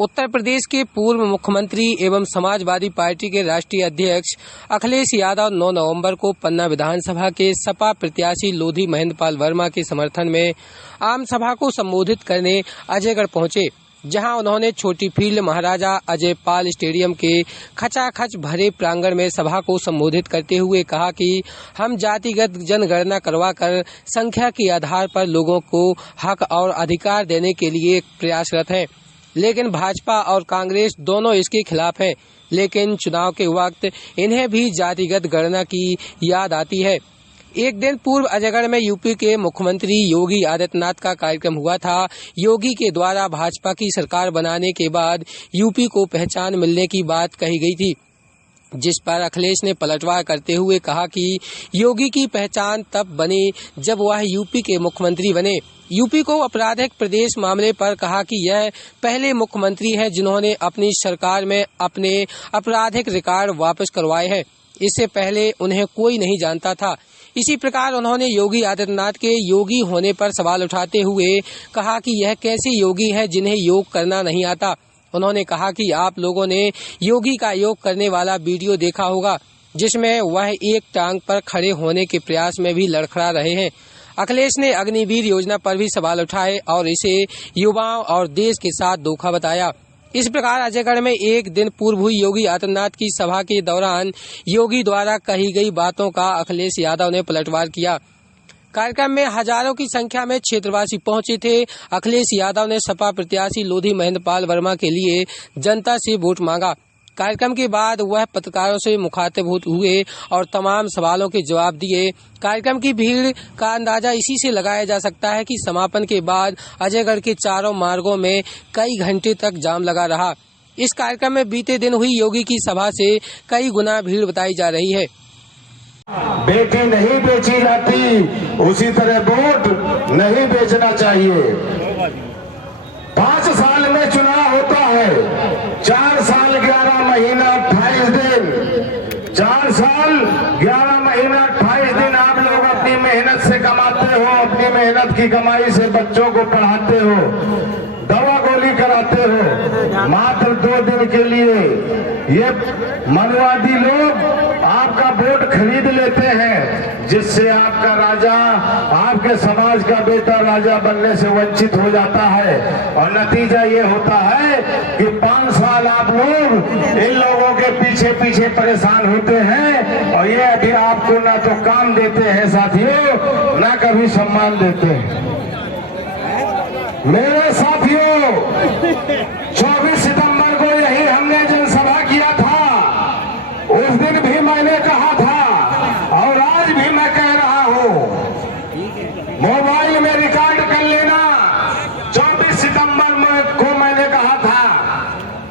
उत्तर प्रदेश के पूर्व मुख्यमंत्री एवं समाजवादी पार्टी के राष्ट्रीय अध्यक्ष अखिलेश यादव 9 नवंबर को पन्ना विधानसभा के सपा प्रत्याशी लोधी महेंद्रपाल वर्मा के समर्थन में आम सभा को संबोधित करने अजयगढ़ पहुंचे, जहां उन्होंने छोटी फील्ड महाराजा अजय पाल स्टेडियम के खचाखच भरे प्रांगण में सभा को संबोधित करते हुए कहा कि हम जातिगत जनगणना करवाकर संख्या के आधार पर लोगों को हक और अधिकार देने के लिए प्रयासरत हैं, लेकिन भाजपा और कांग्रेस दोनों इसके खिलाफ हैं। लेकिन चुनाव के वक्त इन्हें भी जातिगत गणना की याद आती है। एक दिन पूर्व अजयगढ़ में यूपी के मुख्यमंत्री योगी आदित्यनाथ का कार्यक्रम हुआ था। योगी के द्वारा भाजपा की सरकार बनाने के बाद यूपी को पहचान मिलने की बात कही गई थी, जिस पर अखिलेश ने पलटवार करते हुए कहा कि योगी की पहचान तब बनी जब वह यूपी के मुख्यमंत्री बने। यूपी को आपराधिक प्रदेश मामले पर कहा कि यह पहले मुख्यमंत्री हैं जिन्होंने अपनी सरकार में अपने आपराधिक रिकॉर्ड वापस करवाए हैं। इससे पहले उन्हें कोई नहीं जानता था। इसी प्रकार उन्होंने योगी आदित्यनाथ के योगी होने पर सवाल उठाते हुए कहा कि यह कैसे योगी है जिन्हें योग करना नहीं आता। उन्होंने कहा कि आप लोगों ने योगी का योग करने वाला वीडियो देखा होगा, जिसमें वह एक टांग पर खड़े होने के प्रयास में भी लड़खड़ा रहे हैं। अखिलेश ने अग्निवीर योजना पर भी सवाल उठाए और इसे युवाओं और देश के साथ धोखा बताया। इस प्रकार अजयगढ़ में एक दिन पूर्व हुई योगी आदित्यनाथ की सभा के दौरान योगी द्वारा कही गई बातों का अखिलेश यादव ने पलटवार किया। कार्यक्रम में हजारों की संख्या में क्षेत्रवासी पहुंचे थे। अखिलेश यादव ने सपा प्रत्याशी लोधी महेंद्रपाल वर्मा के लिए जनता से वोट मांगा। कार्यक्रम के बाद वह पत्रकारों से मुखातिब हुए और तमाम सवालों के जवाब दिए। कार्यक्रम की भीड़ का अंदाजा इसी से लगाया जा सकता है कि समापन के बाद अजयगढ़ के चारों मार्गों में कई घंटे तक जाम लगा रहा। इस कार्यक्रम में बीते दिन हुई योगी की सभा से कई गुना भीड़ बताई जा रही है। बेटी नहीं बेची जाती, उसी तरह वोट नहीं बेचना चाहिए। 5 साल में चुनाव होता है, 4 साल 11 महीना 28 दिन, 4 साल 11 महीना 28 दिन आप लोग अपनी मेहनत से कमाते हो, अपनी मेहनत की कमाई से बच्चों को पढ़ाते हो, दवा गोली कराते हो। मात्र 2 दिन के लिए ये मनवादी लोग आपका वोट खरीद लेते हैं, जिससे आपका राजा, आपके समाज का बेटा राजा बनने से वंचित हो जाता है। और नतीजा ये होता है कि 5 साल आप लोग इन लोगों के पीछे पीछे परेशान होते हैं और ये अभी आपको ना तो काम देते हैं साथियों, ना कभी सम्मान देते हैं। मेरे साथियों, 24 सितंबर को यही हमने जनसभा किया था। उस दिन भी मैंने कहा था और आज भी मैं कह रहा हूं, मोबाइल में रिकॉर्ड कर लेना। 24 सितंबर को मैंने कहा था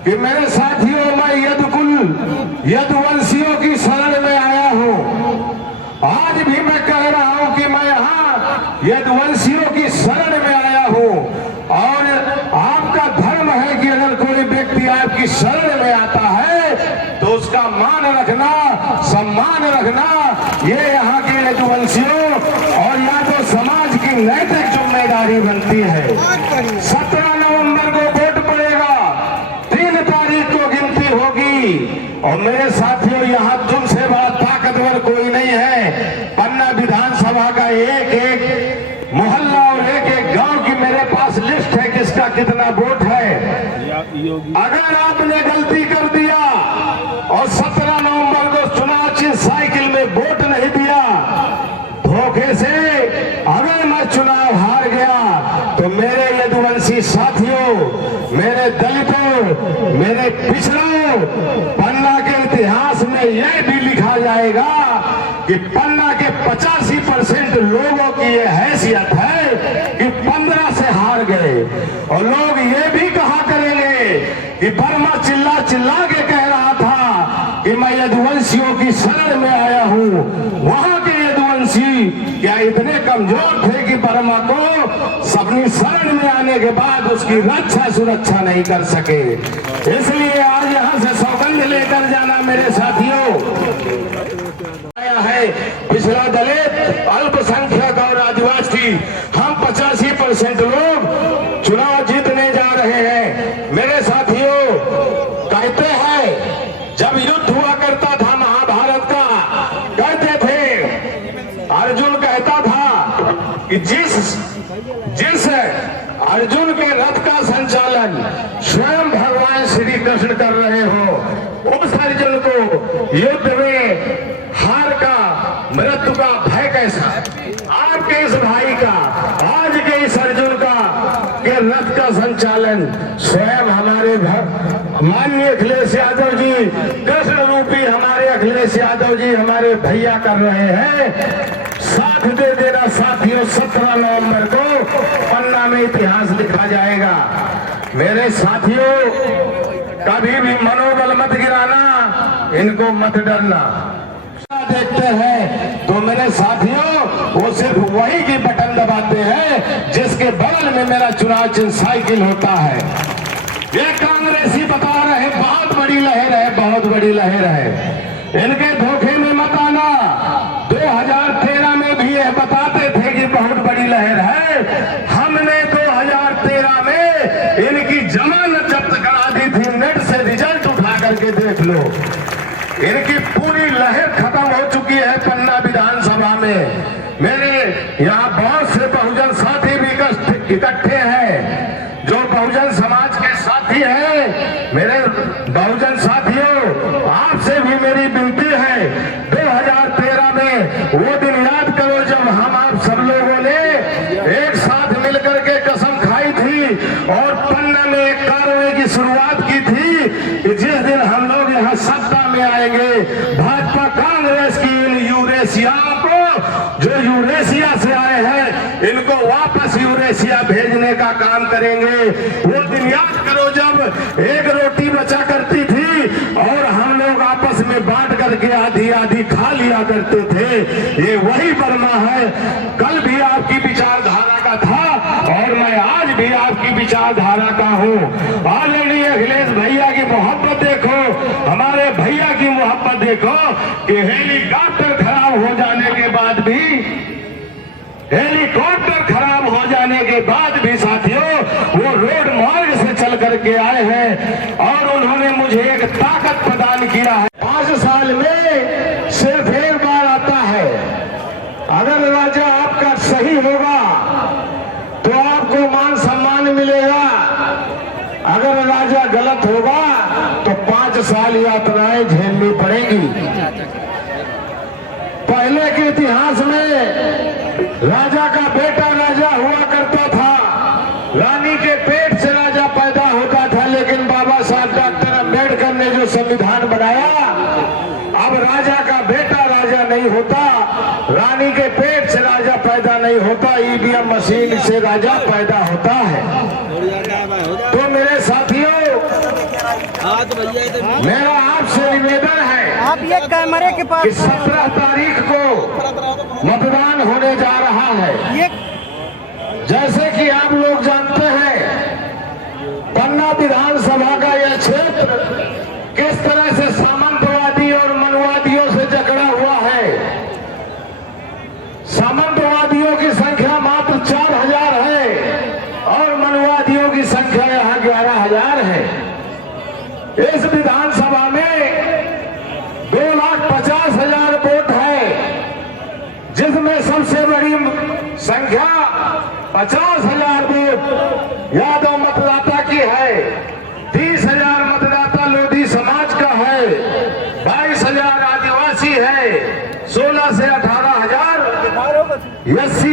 कि मेरे साथियों, मैं यदुवंशियों की शरण में आया हूं। आज भी मैं कह रहा हूं कि मैं यहाँ यदुवंशियों की शरण में आया हूं और आपका धर्म है कि अगर कोई व्यक्ति आपकी शरण में आता है तो उसका मान रखना, सम्मान रखना, ये यहाँ के यदुवंशियों और या तो समाज की नैतिक जिम्मेदारी बनती है। 17 नवंबर को वोट पड़ेगा, 3 तारीख को गिनती होगी। और मेरे साथियों, यहाँ तुमसे बड़ा ताकतवर कोई नहीं है। पन्ना विधानसभा का एक एक मोहल्ला और एक एक गांव की मेरे पास लिस्ट है किसका कितना वोट है। अगर आपने गलती कर दिया और 17 नवंबर को चुनाव चिन्ह साइकिल में वोट नहीं दिया, धोखे से अगर मैं चुनाव हार गया, तो मेरे यदुवंशी साथियों, मेरे दलितों, मेरे पिछड़ों, पन्ना के इतिहास में यह भी लिखा जाएगा कि पन्ना के 85% लोगों की यह हैसियत है कि 15 से हार गए। और लोग ये भी कहा करेंगे कि वर्मा चिल्ला चिल्ला के कह रहा था कि मैं यदुवंशियों की शरण में आया हूं। वहां के यदुवंशी क्या इतने कमजोर थे कि वर्मा को अपनी शरण में आने के बाद उसकी रक्षा सुरक्षा नहीं कर सके? इसलिए आज यहां से सौगंध लेकर जाना मेरे साथियों है। पिछड़ा दलित, अल्पसंख्यक और आदिवासी, हम 85% लोग चुनाव जीतने जा रहे हैं। मेरे साथियों, संचालन स्वयं भगवान श्री कृष्ण कर रहे हो। उस अर्जुन को युद्ध में हार का, मृत्यु का भय कैसा? आपके इस भाई का, आज के इस अर्जुन का के रथ का संचालन स्वयं हमारे माननीय अखिलेश यादव जी, कृष्ण रूपी हमारे अखिलेश यादव जी हमारे भैया कर रहे हैं। साथ दे देना साथियों, 17 नवंबर को पन्ना में इतिहास लिखा जाएगा। मेरे साथियों, कभी भी मनोबल मत गिराना, इनको मत डरना। देखते हैं तो मेरे साथियों, वो सिर्फ वही की बटन दबाते हैं जिसके बगल में मेरा चुनाव चिन्ह साइकिल होता है। ये कांग्रेसी बता रहे बहुत बड़ी लहर है, बहुत बड़ी लहर है। इनके धोखे में मत आना। 2013 में भी ये बताते थे कि बहुत बड़ी लहर है। हमने 2013 में इनकी जमानत जब्त करा दी थी। नेट से रिजल्ट उठा करके देख लो, इनकी पूरी लहर खत्म हो चुकी है पन्ना विधानसभा में। मेरे यहाँ बहुत से बहुजन साथी भी इकट्ठे हैं, जो बहुजन समाज के साथी हैं। मेरे बहुजन साथियों, आपसे भी मेरी विनती है, 2013 में वो दिन याद करो जब हम आप सब लोगों ने एक साथ मिलकर के कसम खाई थी और पन्ना में एक कार्रवाई की शुरुआत की थी कि जिस दिन हम लोग यहाँ सत्ता में आएंगे, भाजपा कांग्रेस की इन यूरेशिया को, जो यूरेशिया से आए हैं, इनको वापस यूरेशिया भेजने का काम करेंगे। वो दिन याद करो जब एक रोटी बचा करती थी और हम लोग आपस में बांट करके आधी आधी खा लिया करते थे। ये वही बर्मा है, कल भी आपकी विचारधारा का था और मैं आज भी आपकी विचारधारा का हूँ। आदरणीय अखिलेश भैया की मोहब्बत देखो, हमारे भैया की मोहब्बत देखो कि हेलीकॉप्टर खराब हो जाने के बाद भी, हेलीकॉप्टर खराब हो जाने के बाद भी साथियों, वो रोड मार्ग से चल करके आए हैं और उन्होंने मुझे एक ताकत प्रदान किया है। 5 साल में सिर्फ एक बार आता है। अगर राजा आपका सही होगा तो आपको मान सम्मान मिलेगा, अगर राजा गलत होगा तो 5 साल यातनाएं झेलनी पड़ेगी। पहले के इतिहास में राजा का बेटा राजा हुआ करता था, रानी के पेट से राजा पैदा होता था, लेकिन बाबा साहब डॉक्टर अम्बेडकर ने जो संविधान बनाया, अब राजा का बेटा राजा नहीं होता, रानी के पेट से राजा पैदा नहीं होता, ईवीएम मशीन से राजा पैदा होता है। तो मेरे साथियों, मेरा आपसे निवेदन है, आप ये कैमरे के पास, 17 तारीख को मतदान होने जा रहा है। ये जैसे कि आप लोग जानते हैं, पन्ना विधानसभा का यह क्षेत्र किस तरह से सामंतवादी और मनवादियों से जकड़ा हुआ है। सामंतवादियों की संख्या मात्र 4000 है और मनवादियों की संख्या यहाँ 11000 है। इस विधानसभा में 2,50,000 वोट है, जिसमें सबसे बड़ी संख्या 50,000 वोट यादव मतदाता की है, 30,000 मतदाता लोधी समाज का है, 22,000 आदिवासी है, 16 से 18,000 एससी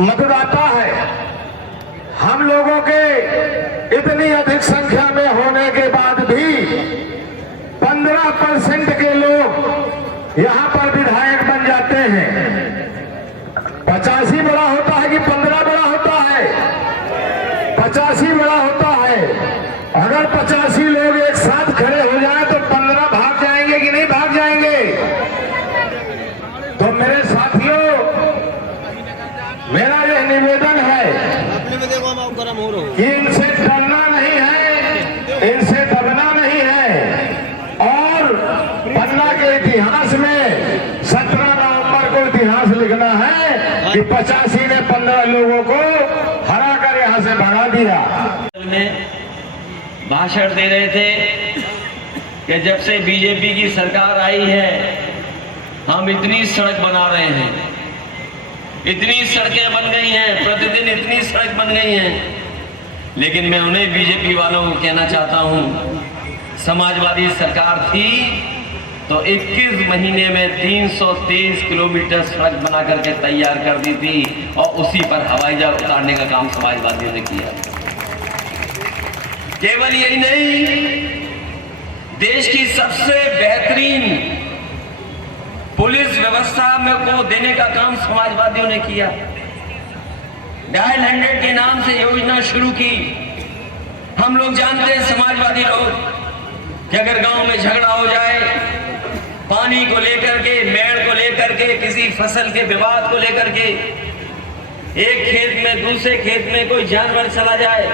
मतदाता है। हम लोगों के इतनी अधिक संख्या में होने के बाद भी 15% के लोग यहाँ पर विधायक बन जाते हैं। 85 बड़ा होता है कि 15 बड़ा होता है? 85 बड़ा होता है। अगर 85 लोग एक साथ खड़े हो जाएं तो 15 भाग जाएंगे कि नहीं भाग जाएंगे? तो मेरे साथियों, मेरा यह निवेदन है कि इनसे डरना नहीं है, इनसे दबना नहीं है और पन्ना के इतिहास में 17 नवंबर को इतिहास लिखना है कि 85 ने 15 लोगों को हरा कर यहाँ से भगा दिया। में भाषण दे रहे थे कि जब से बीजेपी की सरकार आई है हम इतनी सड़क बना रहे हैं, इतनी सड़कें बन गई हैं, प्रतिदिन इतनी सड़क बन गई हैं लेकिन मैं उन्हें बीजेपी वालों को कहना चाहता हूं, समाजवादी सरकार थी तो 21 महीने में 323 किलोमीटर सड़क बना करके तैयार कर दी थी और उसी पर हवाई जहाज उतारने का काम समाजवादियों ने किया। केवल यही नहीं, देश की सबसे बेहतरीन पुलिस व्यवस्था में को देने का काम समाजवादियों ने किया। डायल 100 के नाम से योजना शुरू की। हम लोग जानते हैं समाजवादी लोग कि अगर गांव में झगड़ा हो जाए, पानी को लेकर के, मेड़ को लेकर के, किसी फसल के विवाद को लेकर के, एक खेत में दूसरे खेत में कोई जानवर चला जाए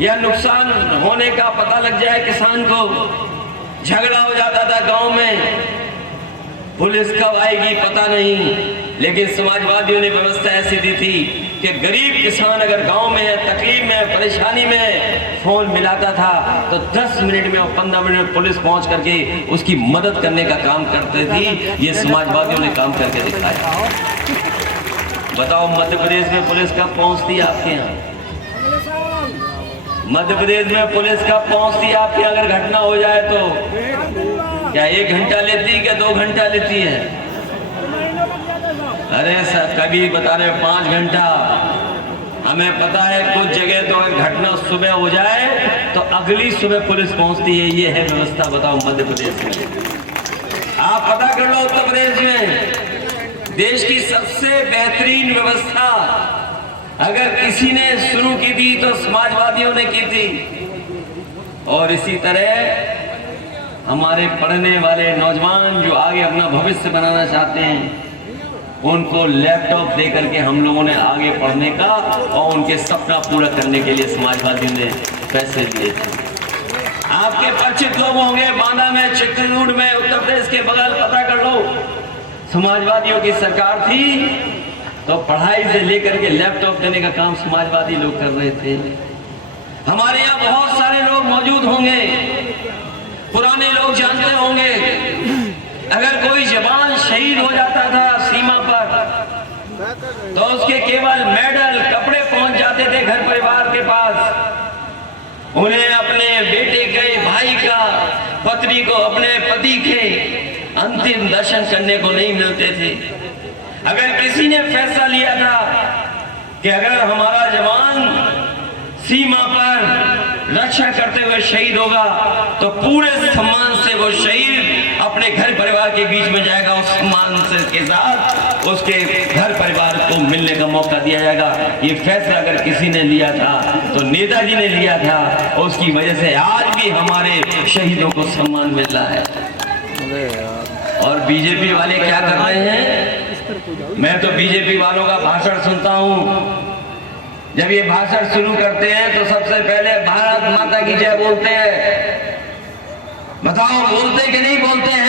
या नुकसान होने का पता लग जाए किसान को, झगड़ा हो जाता था गांव में। पुलिस कब आएगी पता नहीं, लेकिन समाजवादियों ने व्यवस्था ऐसी दी थी कि गरीब किसान अगर गांव में है, तकलीफ में, परेशानी में फोन मिलाता था तो 10 मिनट में और 15 मिनट में पुलिस पहुंच करके उसकी मदद करने का काम करते थी। ये समाजवादियों ने काम करके दिखाया। बताओ मध्य प्रदेश में पुलिस कब पहुंचती है आपके यहाँ? मध्य प्रदेश में पुलिस कब पहुंचती है आपके? अगर घटना हो जाए तो क्या 1 घंटा लेती है, क्या 2 घंटा लेती है? अरे सर, कभी बता रहे 5 घंटा। हमें पता है कुछ जगह तो अगर घटना सुबह हो जाए तो अगली सुबह पुलिस पहुंचती है। ये है व्यवस्था। बताओ मध्य प्रदेश में। आप पता कर लो उत्तर प्रदेश में देश की सबसे बेहतरीन व्यवस्था अगर किसी ने शुरू की थी तो समाजवादियों ने की थी। और इसी तरह हमारे पढ़ने वाले नौजवान जो आगे अपना भविष्य बनाना चाहते हैं, उनको लैपटॉप दे करके हम लोगों ने आगे पढ़ने का और उनके सपना पूरा करने के लिए समाजवादियों ने पैसे दिए थे। आपके परिचित लोग होंगे, बांदा में, चित्रकूट में, उत्तर प्रदेश के बगल, पता कर लो। समाजवादियों की सरकार थी तो पढ़ाई से लेकर के लैपटॉप देने का काम समाजवादी लोग कर रहे थे। हमारे यहाँ बहुत सारे लोग मौजूद होंगे, पुराने लोग जानते होंगे, अगर कोई जवान शहीद हो जाता था सीमा पर तो उसके केवल मेडल, कपड़े पहुंच जाते थे घर परिवार के पास। उन्हें अपने बेटे के, भाई का, पत्नी को, अपने पति के अंतिम दर्शन करने को नहीं मिलते थे। अगर किसी ने फैसला लिया था कि अगर हमारा जवान सीमा पर रक्षा करते हुए शहीद होगा तो पूरे सम्मान से वो शहीद अपने घर परिवार के बीच में जाएगा, उस सम्मान से के साथ उसके घर परिवार को मिलने का मौका दिया जाएगा। ये फैसला अगर किसी ने लिया था तो नेताजी ने लिया था। उसकी वजह से आज भी हमारे शहीदों को सम्मान मिल रहा है। और बीजेपी वाले क्या कर रहे हैं? मैं तो बीजेपी वालों का भाषण सुनता हूं। जब ये भाषण शुरू करते हैं तो सबसे पहले भारत माता की जय बोलते हैं। बताओ बोलते कि नहीं बोलते हैं?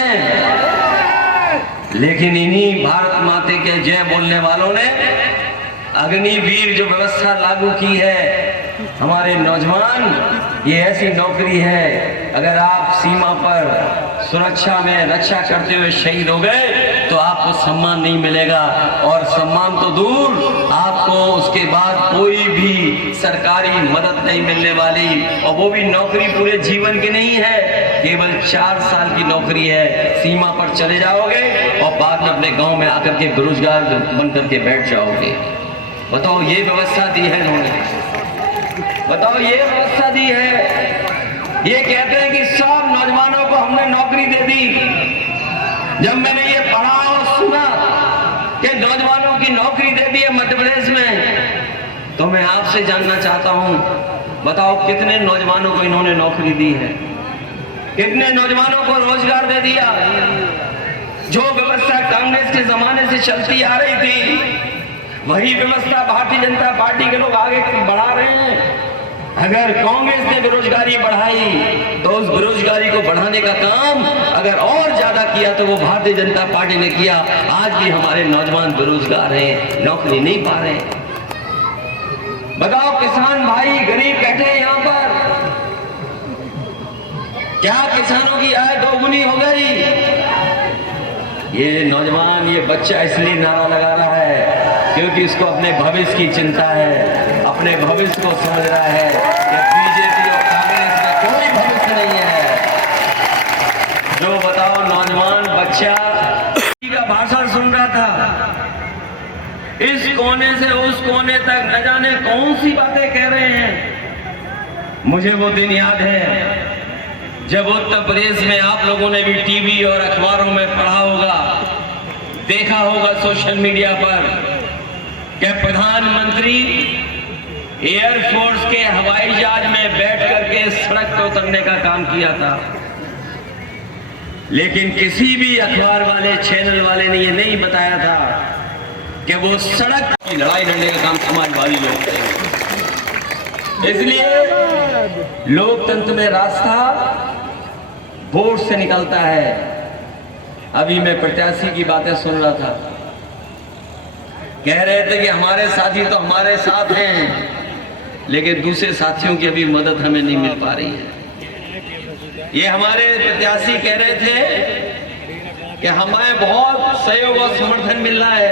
लेकिन इन्हीं भारत माता के जय बोलने वालों ने अग्निवीर जो व्यवस्था लागू की है, हमारे नौजवान, ये ऐसी नौकरी है, अगर आप सीमा पर सुरक्षा में रक्षा करते हुए शहीद हो गए तो आपको सम्मान नहीं मिलेगा। और सम्मान तो दूर, आपको उसके बाद कोई भी सरकारी मदद नहीं मिलने वाली। और वो भी नौकरी पूरे जीवन की नहीं है, केवल 4 साल की नौकरी है। सीमा पर चले जाओगे और बाद में अपने गांव में आकर के बेरोजगार बन करके बैठ जाओगे। बताओ ये व्यवस्था दी है इन्होंने। बताओ ये व्यवस्था दी है। ये कहते हैं कि सब नौजवानों को हमने नौकरी दे दी। जब मैंने ये पढ़ा और सुना कि नौजवानों की नौकरी दे दी है मध्य प्रदेश में, तो मैं आपसे जानना चाहता हूं, बताओ कितने नौजवानों को इन्होंने नौकरी दी है? कितने नौजवानों को रोजगार दे दिया? जो व्यवस्था कांग्रेस के जमाने से चलती आ रही थी, वही व्यवस्था भारतीय जनता पार्टी के लोग आगे बढ़ा रहे हैं। अगर कांग्रेस ने बेरोजगारी बढ़ाई तो उस बेरोजगारी को बढ़ाने का काम अगर और ज्यादा किया तो वो भारतीय जनता पार्टी ने किया। आज भी हमारे नौजवान बेरोजगार हैं, नौकरी नहीं पा रहे। बताओ किसान भाई गरीब बैठे हैं यहाँ पर, क्या किसानों की आय दोगुनी हो गई? ये नौजवान, ये बच्चा इसलिए नारा लगा रहा है क्योंकि इसको अपने भविष्य की चिंता है, अपने भविष्य को समझ रहा है कि बीजेपी और कांग्रेस में कोई भविष्य नहीं है। जो बताओ, नौजवान बच्चा का भाषण सुन रहा था, इस कोने से उस कोने तक न जाने कौन सी बातें कह रहे हैं। मुझे वो दिन याद है जब उत्तर प्रदेश में आप लोगों ने भी टीवी और अखबारों में पढ़ा होगा, देखा होगा सोशल मीडिया पर कि प्रधानमंत्री एयरफोर्स के हवाई जहाज में बैठ करके सड़क पर उतरने का काम किया था। लेकिन किसी भी अखबार वाले, चैनल वाले ने ये नहीं बताया था कि वो सड़क की लड़ाई लड़ने का काम समाजवादी लोग करेंगे। इसलिए लोकतंत्र में रास्ता वोट से निकलता है। अभी मैं प्रत्याशी की बातें सुन रहा था, कह रहे थे कि हमारे साथी तो हमारे साथ हैं, लेकिन दूसरे साथियों की अभी मदद हमें नहीं मिल पा रही है। ये हमारे प्रत्याशी कह रहे थे कि हमें बहुत सहयोग और समर्थन मिल रहा है,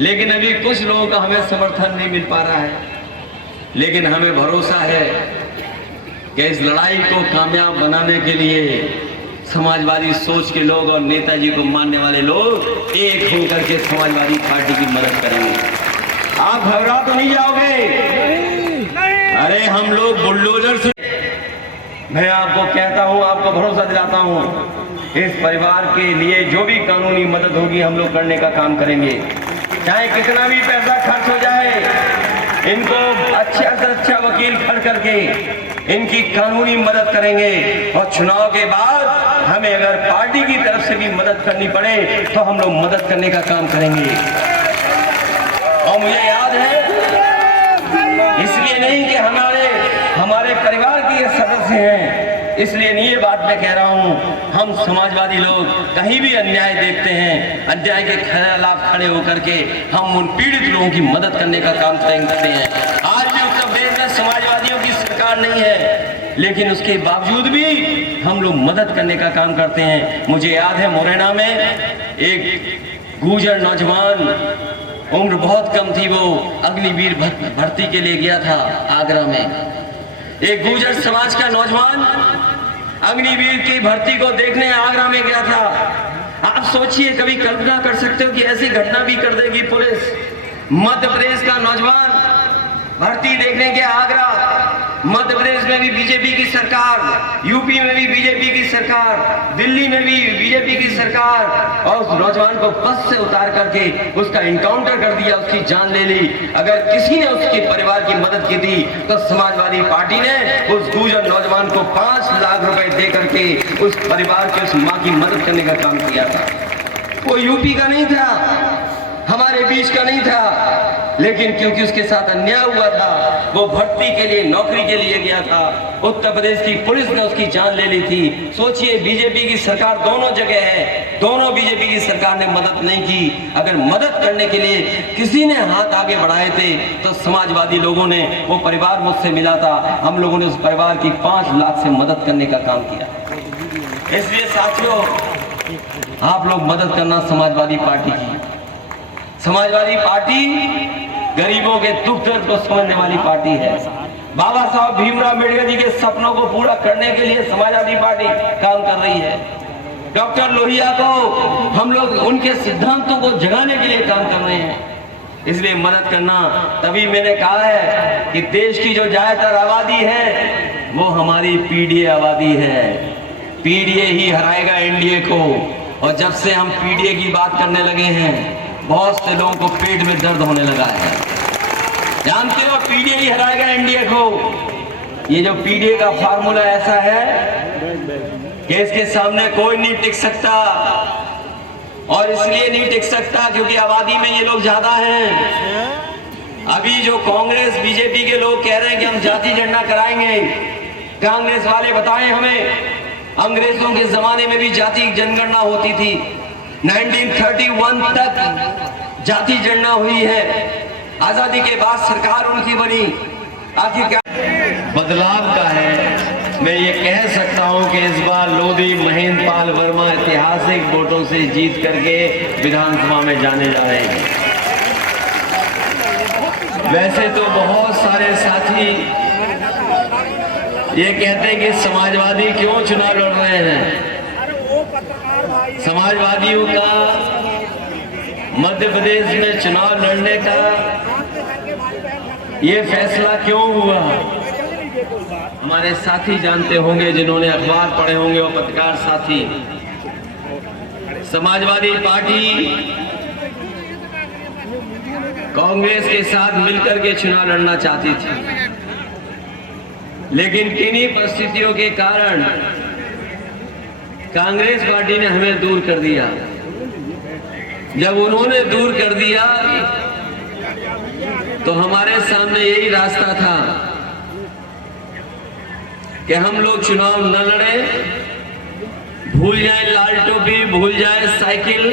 लेकिन अभी कुछ लोगों का हमें समर्थन नहीं मिल पा रहा है। लेकिन हमें भरोसा है कि इस लड़ाई को कामयाब बनाने के लिए समाजवादी सोच के लोग और नेताजी को मानने वाले लोग एक होकर के समाजवादी पार्टी की मदद करेंगे। आप घबरा तो नहीं जाओगे? अरे हम लोग बुलडोजर से, मैं आपको कहता हूं, आपको भरोसा दिलाता हूं, इस परिवार के लिए जो भी कानूनी मदद होगी हम लोग करने का काम करेंगे। चाहे कितना भी पैसा खर्च हो जाए, इनको अच्छा से अच्छा वकील खड़ करके इनकी कानूनी मदद करेंगे। और चुनाव के बाद हमें अगर पार्टी की तरफ से भी मदद करनी पड़े तो हम लोग मदद करने का काम करेंगे। और मुझे याद है, इसलिए नहीं कि हमारे परिवार के सदस्य हैं, इसलिए नहीं ये बात मैं कह रहा हूं। हम समाजवादी लोग कहीं भी अन्याय देखते हैं, अन्याय के खिलाफ खड़े होकर के हम उन पीड़ित लोगों की मदद करने का काम करते हैं। आज भी उत्तर प्रदेश में समाजवादियों की सरकार नहीं है, लेकिन उसके बावजूद भी हम लोग मदद करने का काम करते हैं। मुझे याद है मुरैना में एक गुर्जर नौजवान, उम्र बहुत कम थी, वो अग्निवीर भर्ती के लिए गया था आगरा में। एक गुर्जर समाज का नौजवान अग्निवीर की भर्ती को देखने आगरा में गया था। आप सोचिए, कभी कल्पना कर सकते हो कि ऐसी घटना भी कर देगी पुलिस? मध्य प्रदेश का नौजवान भर्ती देखने गया आगरा। मध्य प्रदेश में भी बीजेपी की सरकार, यूपी में भी बीजेपी की सरकार, दिल्ली में भी बीजेपी की सरकार, और उस नौजवान को बस से उतार करके उसका इनकाउंटर कर दिया, उसकी जान ले ली। अगर किसी ने उसके परिवार की मदद की थी तो समाजवादी पार्टी ने उस गुर्जर नौजवान को 5 लाख रुपए दे करके उस परिवार के, उस माँ की मदद करने का काम किया था। वो यूपी का नहीं था, हमारे बीच का नहीं था, लेकिन क्योंकि उसके साथ अन्याय हुआ था, वो भर्ती के लिए, नौकरी के लिए गया था, उत्तर प्रदेश की पुलिस ने उसकी जान ले ली थी। सोचिए, बीजेपी की सरकार दोनों जगह है, दोनों बीजेपी की सरकार ने मदद नहीं की। अगर मदद करने के लिए किसी ने हाथ आगे बढ़ाए थे तो समाजवादी लोगों ने, वो परिवार मुझसे मिला था, हम लोगों ने उस परिवार की 5 लाख से मदद करने का काम किया। इसलिए साथियों, आप लोग मदद करना समाजवादी पार्टी की। समाजवादी पार्टी गरीबों के दुख दर्द को समझने वाली पार्टी है। बाबा साहब भीमराव अम्बेडकर जी के सपनों को पूरा करने के लिए समाजवादी पार्टी काम कर रही है। डॉक्टर लोहिया को हम लोग उनके सिद्धांतों को जगाने के लिए काम कर रहे हैं। इसलिए मदद करना, तभी मैंने कहा है कि देश की जो ज्यादातर आबादी है वो हमारी पीडीए आबादी है। पीडीए ही हराएगा एनडीए को। और जब से हम पीडीए की बात करने लगे हैं, बहुत से लोगों को पेट में दर्द होने लगा है। जानते हो, पीडीए ही हराएगा एनडीए को। ये जो पीडीए का फार्मूला ऐसा है कि इसके सामने कोई नहीं टिक सकता, और इसलिए नहीं टिक सकता क्योंकि आबादी में ये लोग ज्यादा हैं। अभी जो कांग्रेस बीजेपी के लोग कह रहे हैं कि हम जाति जनगणना कराएंगे, कांग्रेस वाले बताएं हमें, अंग्रेजों के जमाने में भी जाति जनगणना होती थी। 1931 तक जाति जनगणना हुई है। आजादी के बाद सरकार उनकी बनी। आखिर क्या बदलाव का है? मैं ये कह सकता हूं कि इस बार लोधी महेंद्र पाल वर्मा ऐतिहासिक वोटों से जीत करके विधानसभा में जाने जा रहे हैं। वैसे तो बहुत सारे साथी ये कहते हैं कि समाजवादी क्यों चुनाव लड़ रहे हैं। समाजवादियों का मध्य प्रदेश में चुनाव लड़ने का ये फैसला क्यों हुआ, हमारे साथी जानते होंगे, जिन्होंने अखबार पढ़े होंगे, वो पत्रकार साथी। समाजवादी पार्टी कांग्रेस के साथ मिलकर के चुनाव लड़ना चाहती थी, लेकिन किन्हीं परिस्थितियों के कारण कांग्रेस पार्टी ने हमें दूर कर दिया। जब उन्होंने दूर कर दिया तो हमारे सामने यही रास्ता था कि हम लोग चुनाव न लड़े, भूल जाए लाल टोपी, भूल जाए साइकिल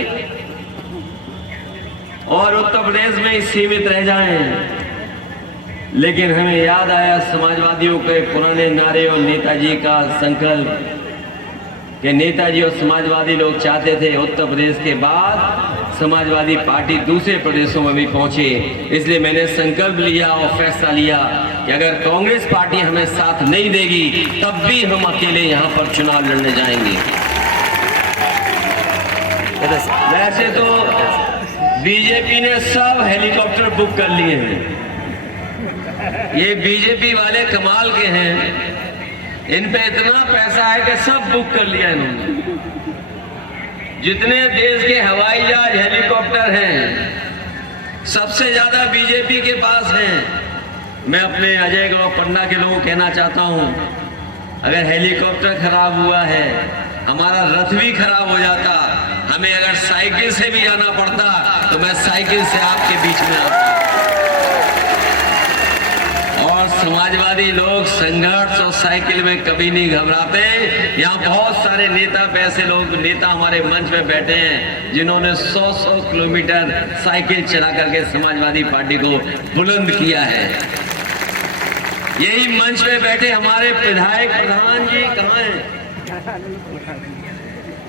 और उत्तर प्रदेश में ही सीमित रह जाएं। लेकिन हमें याद आया समाजवादियों के पुराने नारे और नेताजी का संकल्प कि नेताजी और समाजवादी लोग चाहते थे उत्तर प्रदेश के बाद समाजवादी पार्टी दूसरे प्रदेशों में भी पहुंचे। इसलिए मैंने संकल्प लिया और फैसला लिया कि अगर कांग्रेस पार्टी हमें साथ नहीं देगी तब भी हम अकेले यहां पर चुनाव लड़ने जाएंगे। वैसे तो बीजेपी ने सब हेलीकॉप्टर बुक कर लिए हैं। ये बीजेपी वाले कमाल के हैं, इन पे इतना पैसा है कि सब बुक कर लिया इन्होंने। जितने देश के हवाई जहाज, हेलीकॉप्टर हैं, सबसे ज्यादा बीजेपी के पास हैं। मैं अपने अजय गौड़ पन्ना के लोगों को कहना चाहता हूं, अगर हेलीकॉप्टर खराब हुआ है, हमारा रथ भी खराब हो जाता, हमें अगर साइकिल से भी जाना पड़ता तो मैं साइकिल से आपके बीच में आता। और समाजवादी लोग संघर्ष और साइकिल में कभी नहीं घबराते। यहाँ बहुत सारे नेता, ऐसे लोग नेता हमारे मंच में बैठे हैं जिन्होंने 100-100 किलोमीटर साइकिल चला करके समाजवादी पार्टी को बुलंद किया है। यही मंच में बैठे हमारे विधायक प्रधान जी कहाँ हैं?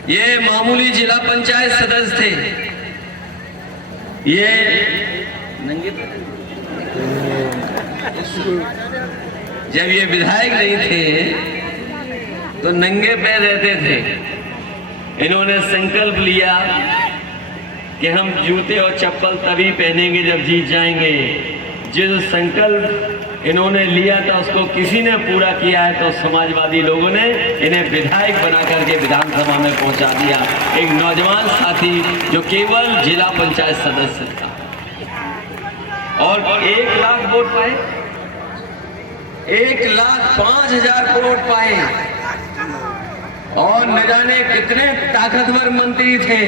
ये मामूली जिला पंचायत सदस्य थे, ये नंगे जब ये विधायक नहीं थे तो नंगे पैर रहते थे। इन्होंने संकल्प लिया कि हम जूते और चप्पल तभी पहनेंगे जब जीत जाएंगे। जिस संकल्प इन्होंने लिया था उसको किसी ने पूरा किया है, तो समाजवादी लोगों ने इन्हें विधायक बना करके विधानसभा में पहुंचा दिया। एक नौजवान साथी जो केवल जिला पंचायत सदस्य था और 1 लाख वोट पाए, 1,05,000 वोट पाए और न जाने कितने ताकतवर मंत्री थे,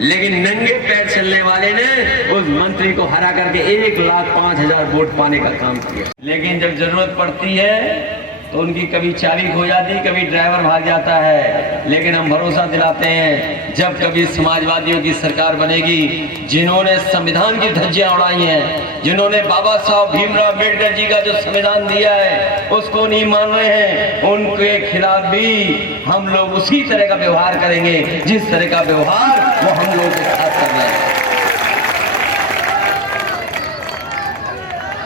लेकिन नंगे पैर चलने वाले ने उस मंत्री को हरा करके 1,05,000 वोट पाने का काम किया। लेकिन जब जरूरत पड़ती है तो उनकी कभी चाबी खो जाती, कभी ड्राइवर भाग जाता है। लेकिन हम भरोसा दिलाते हैं जब कभी समाजवादियों की सरकार बनेगी, जिन्होंने संविधान की धज्जियां उड़ाई हैं, जिन्होंने बाबा साहब भीमराव अम्बेडकर जी का जो संविधान दिया है उसको नहीं मान रहे हैं, उनके खिलाफ भी हम लोग उसी तरह का व्यवहार करेंगे जिस तरह का व्यवहार वो हम लोग के साथ कर रहे हैं।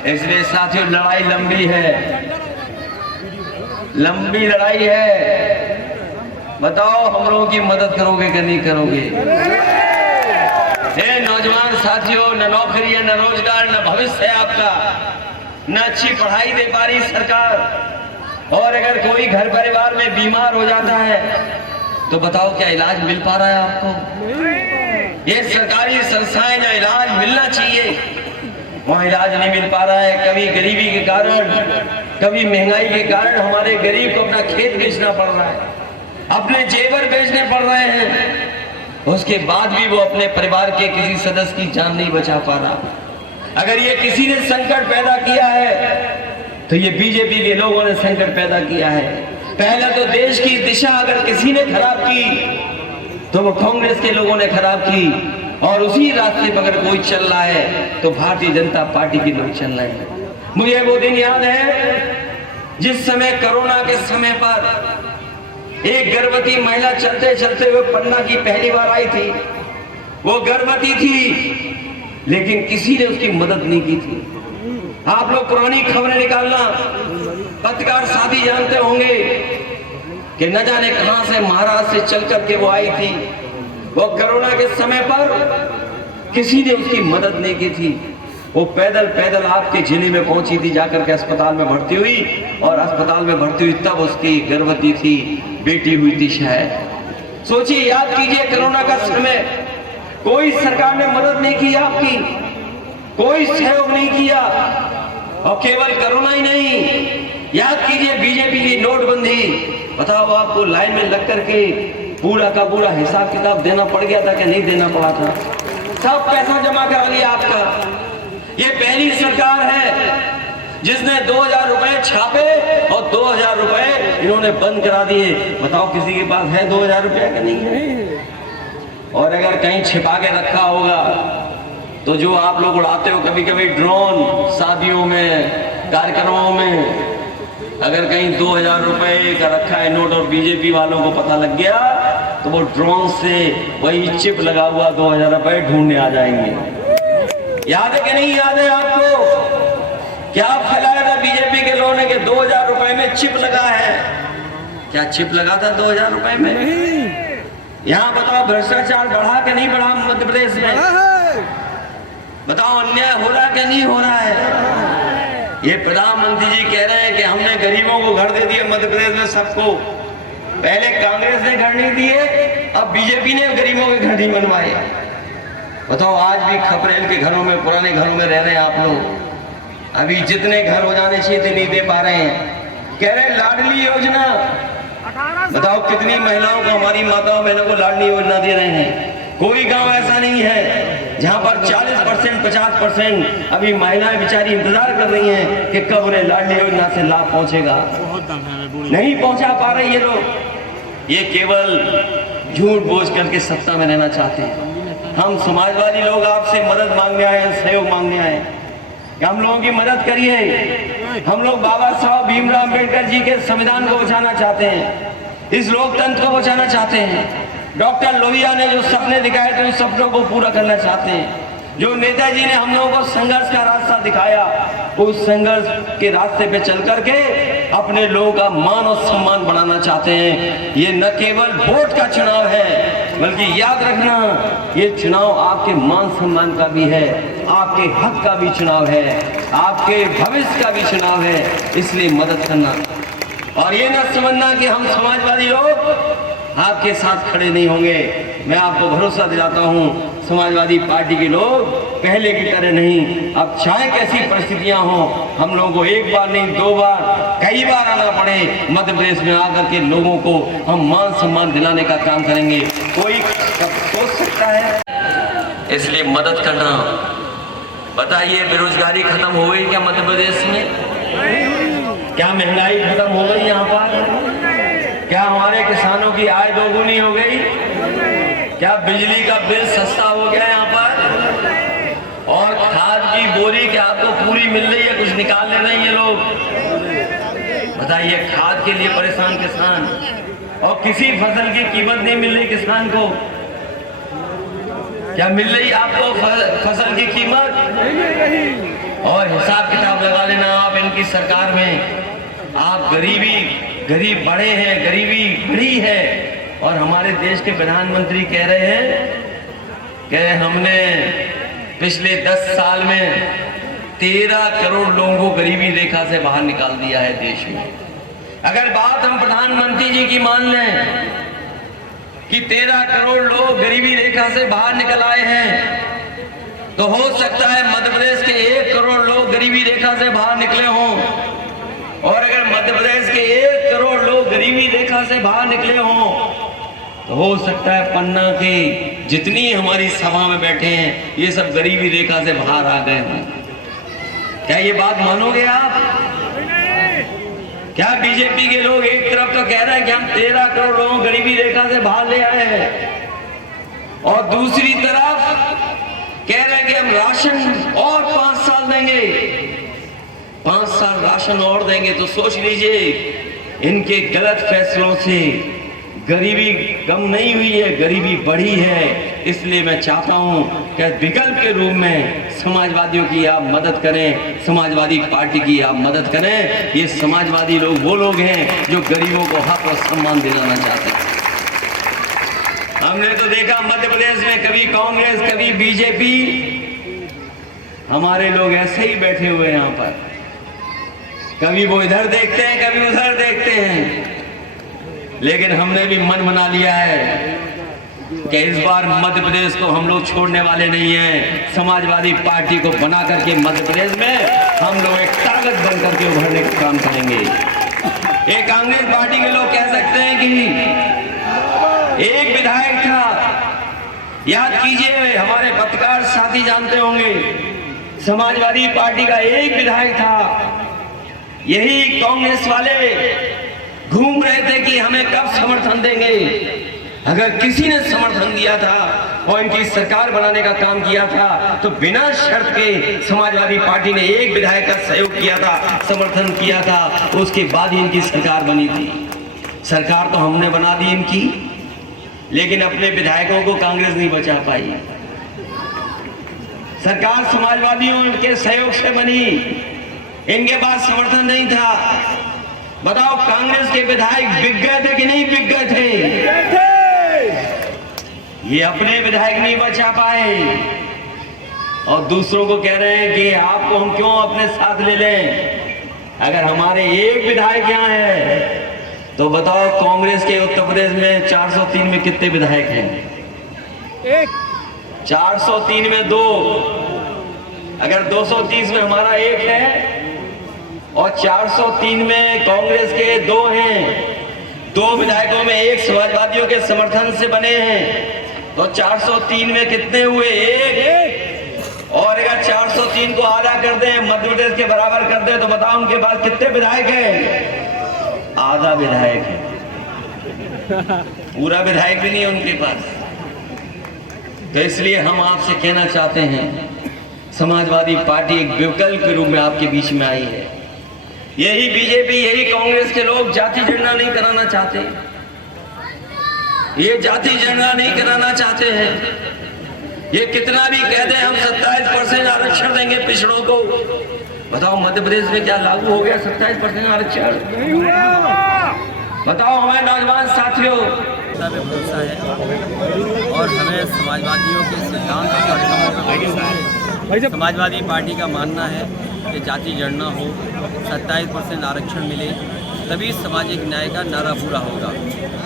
इसलिए साथियों, लड़ाई लंबी है, लंबी लड़ाई है। बताओ हम लोगों की मदद करोगे कि नहीं करोगे? नौजवान साथियों, न नौकरी है, न रोजगार, न भविष्य है आपका, न अच्छी पढ़ाई दे पा रही सरकार। और अगर कोई घर परिवार में बीमार हो जाता है तो बताओ क्या इलाज मिल पा रहा है आपको? ये सरकारी संस्थाएं जो इलाज मिलना चाहिए वहाँ इलाज नहीं मिल पा रहा है। कभी गरीबी के कारण, कभी महंगाई के कारण हमारे गरीब को अपना खेत बेचना पड़ रहा है, अपने जेवर बेचने पड़ रहे हैं, उसके बाद भी वो अपने परिवार के किसी सदस्य की जान नहीं बचा पा रहा। अगर ये किसी ने संकट पैदा किया है तो ये बीजेपी के लोगों ने संकट पैदा किया है। पहले तो देश की दिशा अगर किसी ने खराब की तो वो कांग्रेस के लोगों ने खराब की, और उसी रास्ते पर अगर कोई चल रहा है तो भारतीय जनता पार्टी के लोग चल रहे हैं। मुझे वो दिन याद है जिस समय कोरोना के समय पर एक गर्भवती महिला चलते चलते हुए पन्ना की पहली बार आई थी। वो गर्भवती थी लेकिन किसी ने उसकी मदद नहीं की थी। आप लोग पुरानी खबरें निकालना, पत्रकार साथी जानते होंगे कि न जाने कहां से महाराष्ट्र से चल करके वो आई थी। वो कोरोना के समय पर किसी ने उसकी मदद नहीं की थी। वो पैदल पैदल आपके जिले में पहुंची थी, जाकर के अस्पताल में भर्ती हुई, और अस्पताल में भर्ती हुई तब उसकी गर्भवती थी, बेटी हुई थी शायद। सोचिए, याद कीजिए, कोरोना का समय कोई सरकार ने मदद नहीं की आपकी, कोई सहयोग नहीं किया। और केवल कोरोना ही नहीं, याद कीजिए बीजेपी की नोटबंदी। बताओ, आपको लाइन में लग करके पूरा का पूरा हिसाब किताब देना पड़ गया था कि नहीं देना पड़ा था? सब पैसा जमा करा लिया आपका। ये पहली सरकार है जिसने 2000 रुपए छापे और 2000 रुपए इन्होंने बंद करा दिए। बताओ, किसी के पास है 2000 रुपया कि नहीं है? और अगर कहीं छिपा के रखा होगा तो जो आप लोग उड़ाते हो कभी कभी ड्रोन, शादियों में, कार्यक्रमों में, अगर कहीं 2000 रुपए का रखा है नोट और बीजेपी वालों को पता लग गया तो वो ड्रोन से वही चिप लगा हुआ 2000 रुपए ढूंढने आ जाएंगे। याद है कि नहीं याद है आपको? क्या फैलाया था बीजेपी के लोगों ने कि 2000 रुपए में चिप लगा है? क्या चिप लगा था 2000 रुपए में? यहाँ बताओ, भ्रष्टाचार बढ़ा कि नहीं बढ़ा मध्य प्रदेश में? बताओ, अन्याय हो रहा कि नहीं हो रहा है? ये प्रधानमंत्री जी कह रहे हैं कि हमने गरीबों को घर दे दिए मध्य प्रदेश में सबको। पहले कांग्रेस ने घर नहीं दिए, अब बीजेपी ने गरीबों के घर नहीं बनवाए। बताओ, आज भी खपरेल के घरों में, पुराने घरों में रह रहे हैं आप लोग। अभी जितने घर हो जाने चाहिए थे नहीं दे पा रहे हैं। कह रहे लाडली योजना, बताओ कितनी महिलाओं को, हमारी माताओं बहनों को लाडली योजना दे रहे हैं। कोई गांव ऐसा नहीं है जहां पर 40%, 50% अभी महिलाएं बेचारी इंतजार कर रही हैं कि कब उन्हें लाडली योजना से लाभ पहुंचेगा। नहीं पहुंचा पा रहे ये लोग। ये केवल झूठ बोझ करके सत्ता में रहना चाहते हैं। हम समाजवादी लोग आपसे मदद मांगने आए हैं, सहयोग मांगने आए हैं कि हम लोगों की मदद करिए। हम लोग बाबा साहब भीमराव अम्बेडकर जी के संविधान को बचाना चाहते हैं, इस लोकतंत्र को बचाना चाहते हैं। डॉक्टर लोहिया ने जो सपने दिखाए थे उन सपनों को पूरा करना चाहते हैं। जो नेताजी ने हम लोगों को संघर्ष का रास्ता दिखाया, उस संघर्ष के रास्ते पे चल करके अपने लोगों का मान और सम्मान बढ़ाना चाहते हैं। ये न केवल वोट का चुनाव है, बल्कि याद रखना, ये चुनाव आपके मान सम्मान का भी है, आपके हक का भी चुनाव है, आपके भविष्य का भी चुनाव है। इसलिए मदद करना, और ये न समझना कि हम समाजवादी लोग आपके साथ खड़े नहीं होंगे। मैं आपको भरोसा दिलाता हूं, समाजवादी पार्टी के लोग पहले की तरह नहीं। अब चाहे कैसी परिस्थितियां हो, हम लोगों को एक बार नहीं, 2 बार, कई बार आना पड़े, मध्य प्रदेश में आकर के लोगों को हम मान सम्मान दिलाने का काम करेंगे। कोई सोच सकता है? इसलिए मदद करना। बताइए, बेरोजगारी खत्म हो गई क्या मध्य प्रदेश में? क्या महंगाई खत्म हो गई यहाँ पर? क्या हमारे किसानों की आय दोगुनी हो गई? क्या बिजली का बिल सस्ता हो गया यहाँ पर? और खाद की बोरी क्या आपको पूरी मिल रही है, कुछ निकाल ले रहे हैं ये लोग? बताइए, खाद के लिए परेशान किसान, और किसी फसल की कीमत नहीं मिल रही किसान को। क्या मिल रही आपको फसल की कीमत? और हिसाब किताब लगा लेना आप इनकी सरकार में। आप गरीब बढ़े हैं, गरीबी बढ़ी है। और हमारे देश के प्रधानमंत्री कह रहे हैं कि हमने पिछले 10 साल में 13 करोड़ लोगों को गरीबी रेखा से बाहर निकाल दिया है देश में। अगर बात हम प्रधानमंत्री जी की मान लें कि 13 करोड़ लोग गरीबी रेखा से बाहर निकल आए हैं, तो हो सकता है मध्य प्रदेश के 1 करोड़ लोग गरीबी रेखा से बाहर निकले हों। और अगर मध्य प्रदेश के 1 करोड़ लोग गरीबी रेखा से बाहर निकले हों, तो हो सकता है पन्ना के जितनी हमारी सभा में बैठे हैं ये सब गरीबी रेखा से बाहर आ गए हों। क्या ये बात मानोगे आप? क्या बीजेपी के लोग एक तरफ तो कह रहे हैं कि हम 13 करोड़ लोगों को गरीबी रेखा से बाहर ले आए हैं, और दूसरी तरफ कह रहे हैं कि हम राशन और 5 साल देंगे, 5 साल राशन और देंगे। तो सोच लीजिए, इनके गलत फैसलों से गरीबी कम नहीं हुई है, गरीबी बढ़ी है। इसलिए मैं चाहता हूं कि विकल्प के रूप में समाजवादियों की आप मदद करें, समाजवादी पार्टी की आप मदद करें। ये समाजवादी लोग वो लोग हैं जो गरीबों को हक और सम्मान दिलाना चाहते हैं। हमने तो देखा मध्य प्रदेश में कभी कांग्रेस कभी बीजेपी, हमारे लोग ऐसे ही बैठे हुए हैं यहाँ पर, कभी वो इधर देखते हैं कभी उधर देखते हैं। लेकिन हमने भी मन बना लिया है कि इस बार मध्य प्रदेश को हम लोग छोड़ने वाले नहीं हैं। समाजवादी पार्टी को बना करके मध्य प्रदेश में हम लोग एक ताकत बन करके उभरने का काम करेंगे। एक कांग्रेस पार्टी के लोग कह सकते हैं कि एक विधायक था, याद कीजिए, हमारे पत्रकार साथी जानते होंगे, समाजवादी पार्टी का एक विधायक था। यही कांग्रेस वाले घूम रहे थे कि हमें कब समर्थन देंगे। अगर किसी ने समर्थन दिया था और इनकी सरकार बनाने का काम किया था तो बिना शर्त के समाजवादी पार्टी ने एक विधायक का सहयोग किया था, समर्थन किया था, उसके बाद ही इनकी सरकार बनी थी। सरकार तो हमने बना दी इनकी, लेकिन अपने विधायकों को कांग्रेस नहीं बचा पाई। सरकार समाजवादियों के सहयोग से बनी, इनके पास समर्थन नहीं था। बताओ कांग्रेस के विधायक बिक गए थे कि नहीं बिक गए थे? ये अपने विधायक नहीं बचा पाए और दूसरों को कह रहे हैं कि आपको हम क्यों अपने साथ ले लें। अगर हमारे एक विधायक यहाँ है तो बताओ कांग्रेस के उत्तर प्रदेश में 403 में कितने विधायक हैं? 403 में 2, अगर 230 में हमारा एक है और 403 में कांग्रेस के 2 हैं, 2 विधायकों में एक समाजवादियों के समर्थन से बने हैं, तो 403 में कितने हुए? एक। और अगर 403 को आधा कर दें, मध्य प्रदेश के बराबर कर दें, तो बताओ उनके पास कितने विधायक हैं? आधा विधायक है, पूरा विधायक भी नहीं है उनके पास। तो इसलिए हम आपसे कहना चाहते हैं, समाजवादी पार्टी एक विकल्प के रूप में आपके बीच में आई है। यही बीजेपी, यही कांग्रेस के लोग जाति जनगणना नहीं कराना चाहते, ये जाति जनगणना नहीं कराना चाहते हैं। ये कितना भी कह दें हम 27% आरक्षण देंगे पिछड़ों को, बताओ मध्य प्रदेश में क्या लागू हो गया 27% आरक्षण? बताओ हमें नौजवान साथियों, भरोसा है और हमें समाजवादियों के सिद्धांत और कार्यक्रमों पर भरोसा है। समाजवादी पार्टी का मानना है कि जाति जनगणना हो, 27% आरक्षण मिले, तभी सामाजिक न्याय का नारा पूरा होगा।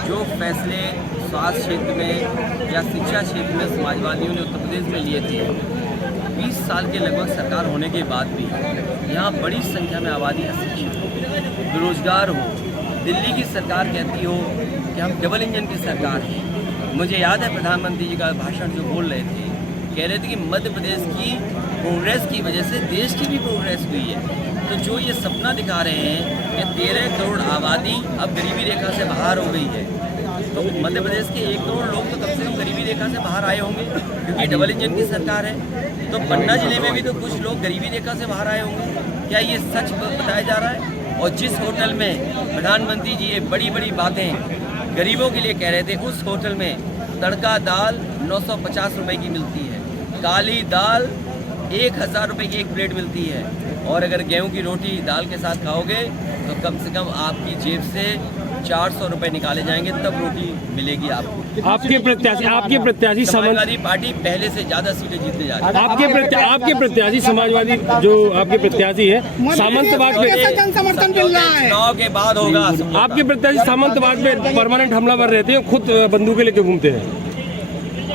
जो फैसले स्वास्थ्य क्षेत्र में या शिक्षा क्षेत्र में समाजवादियों ने उत्तर प्रदेश में लिए थे, 20 साल के लगभग सरकार होने के बाद भी यहाँ बड़ी संख्या में आबादी अशिक्षित हो, बेरोजगार हो। दिल्ली की सरकार कहती हो कि हम डबल इंजन की सरकार है। मुझे याद है प्रधानमंत्री जी का भाषण जो बोल रहे थे, कह रहे थे कि मध्य प्रदेश की प्रोग्रेस की वजह से देश की भी प्रोग्रेस हुई है। तो जो ये सपना दिखा रहे हैं कि 13 करोड़ आबादी अब गरीबी रेखा से बाहर हो गई है, तो मध्य प्रदेश के 1 करोड़ लोग तो कम से कम गरीबी रेखा से बाहर आए होंगे, क्योंकि डबल इंजन की सरकार है। तो पन्ना जिले में भी तो कुछ लोग गरीबी रेखा से बाहर आए होंगे। क्या ये सच बताया जा रहा है? और जिस होटल में प्रधानमंत्री जी ये बड़ी बड़ी बातें गरीबों के लिए कह रहे थे, उस होटल में तड़का दाल 950 रुपये की मिलती है, काली दाल 1000 रुपये की एक प्लेट मिलती है, और अगर गेहूं की रोटी दाल के साथ खाओगे तो कम से कम आपकी जेब से 400 रुपये निकाले जाएंगे, तब रोटी मिलेगी आपको। आपके प्रत्याशी समाजवादी पार्टी पहले से ज्यादा सीटें जीतने जा रही है। आपके प्रत्याशी समाजवादी जो आपके प्रत्याशी है सामंतबाग पे समर्थन मिल रहा है, चुनाव के बाद होगा। आपके प्रत्याशी सामंतबाग पे परमानेंट हमलावर रहते हैं, खुद बंदूकें लेके घूमते हैं।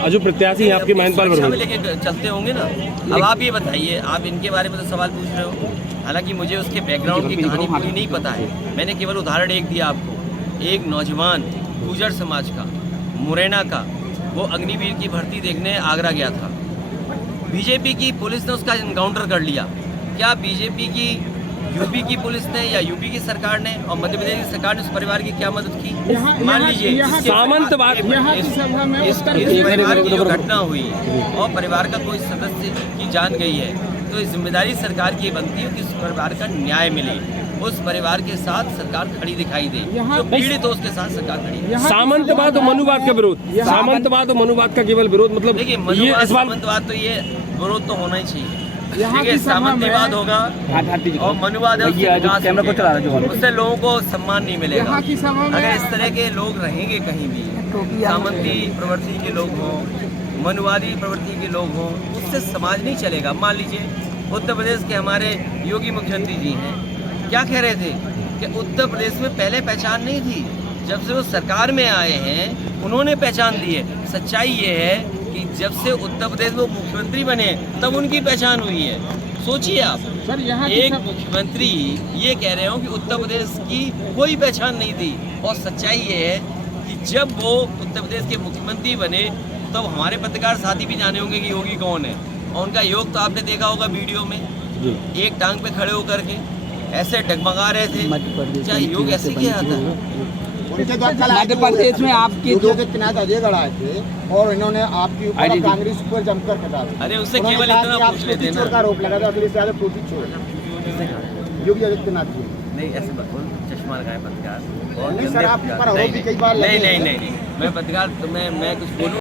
जो प्रत्याशी है आपके महेंद्र पाल लेके चलते होंगे ना। अब आप ये बताइए, आप इनके बारे में तो सवाल पूछ रहे हो, हालांकि मुझे उसके बैकग्राउंड की कहानी पूरी नहीं पता है। मैंने केवल उदाहरण एक दिया आपको। एक नौजवान गुर्जर समाज का, मुरैना का, वो अग्निवीर की भर्ती देखने आगरा गया था। बीजेपी की पुलिस ने उसका एनकाउंटर कर लिया। क्या बीजेपी की यूपी की पुलिस ने या यूपी की सरकार ने और मध्य प्रदेश की सरकार ने उस परिवार की क्या मदद की? मान लीजिए सामंतबाग इस परिवार की जो घटना हुई और परिवार का कोई सदस्य की जान गई है, तो इस जिम्मेदारी सरकार की बनती है कि उस परिवार का न्याय मिले। उस परिवार के साथ सरकार खड़ी दिखाई दे, जो पीड़ित हो उसके साथ सरकार खड़ी। सामंतवाद और मनुवाद का विरोध, सामंतवाद और मनुवाद का केवल विरोध, मतलब देखिए ये इस बार सामंतवाद तो ये विरोध तो होना ही चाहिए। देखिए सामंतवाद होगा और मनुवाद है, उससे लोगों को सम्मान नहीं मिलेगा। अगर इस तरह के लोग रहेंगे कहीं भी, सामंती प्रवृत्ति के लोग हों, मनुवादी प्रवृत्ति के लोग हों, उससे समाज नहीं चलेगा। मान लीजिए उत्तर प्रदेश के हमारे योगी मुख्यमंत्री जी हैं, क्या कह रहे थे कि उत्तर प्रदेश में पहले पहचान नहीं थी, जब से वो सरकार में आए हैं उन्होंने पहचान दी है। सच्चाई ये है कि जब से उत्तर प्रदेश में मुख्यमंत्री बने तब उनकी पहचान हुई है। सोचिए आप, एक मुख्यमंत्री ये कह रहे हो कि उत्तर प्रदेश की कोई पहचान नहीं थी, और सच्चाई ये है कि जब वो उत्तर प्रदेश के मुख्यमंत्री बने तब हमारे पत्रकार साथी भी जाने होंगे कि योगी कौन है, और उनका योग तो आपने देखा होगा वीडियो में, एक टांग पे खड़े होकर के ऐसे डगमगा रहे थे। चाहे योग ऐसे किया था। मध्य प्रदेश में आपकी दो के तैनात अजय गढ़ाए थे और इन्होंने आपके ऊपर कांग्रेस पर जमकर कटा दिया। अरे उससे केवल इतना पूछ लेते ना, का आरोप लगा था अखिलेश यादव टोपी छोड़ योगी आदित्यनाथ जी। नहीं ऐसे मत बोल, चश्मा लगाए पत्रकार और नहीं सर, आप पर आरोप भी कई बार लगे हैं। नहीं मैं पत्रकार, मैं कुछ बोलूं